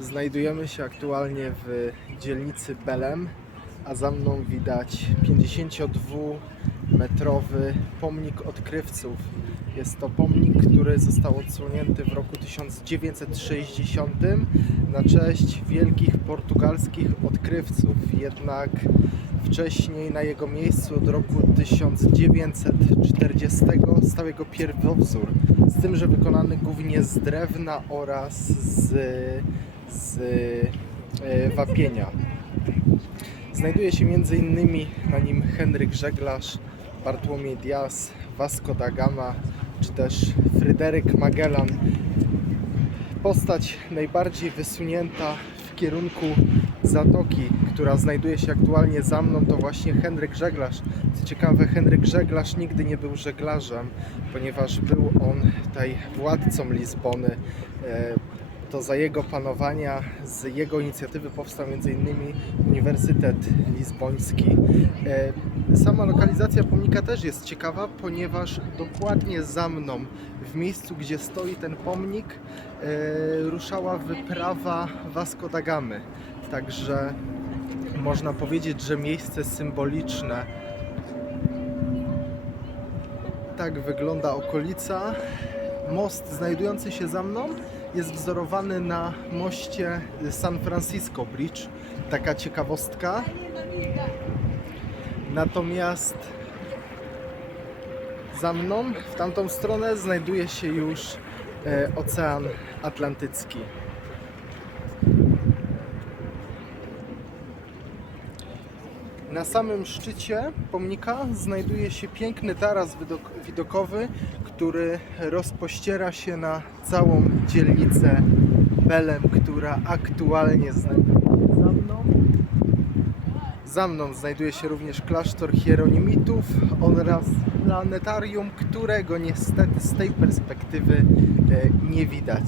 Znajdujemy się aktualnie w dzielnicy Belem, a za mną widać 52-metrowy pomnik odkrywców. Jest to pomnik, który został odsłonięty w roku 1960 na cześć wielkich portugalskich odkrywców. Jednak wcześniej na jego miejscu od roku 1940 stał jego pierwowzór, z tym, że wykonany głównie z drewna oraz z, z e, wapienia. Znajduje się m.in. na nim Henryk Żeglarz, Bartłomiej Dias, Vasco da Gama czy też Fryderyk Magellan. Postać najbardziej wysunięta w kierunku zatoki, która znajduje się aktualnie za mną, to właśnie Henryk Żeglarz. Co ciekawe, Henryk Żeglarz nigdy nie był żeglarzem, ponieważ był on tutaj władcą Lizbony. To za jego panowania, z jego inicjatywy powstał m.in. Uniwersytet Lizboński. E, Sama lokalizacja pomnika też jest ciekawa, ponieważ dokładnie za mną, w miejscu gdzie stoi ten pomnik, e, ruszała wyprawa Vasco da Gamy. Także można powiedzieć, że miejsce symboliczne. Tak wygląda okolica. Most znajdujący się za mną jest wzorowany na moście San Francisco Bridge. Taka ciekawostka. Natomiast za mną, w tamtą stronę, znajduje się już e, Ocean Atlantycki. Na samym szczycie pomnika znajduje się piękny taras widok- widokowy, który rozpościera się na całą dzielnicę Belem, która aktualnie znajduje się za mną. Za mną znajduje się również klasztor hieronimitów oraz planetarium, którego niestety z tej perspektywy e, nie widać.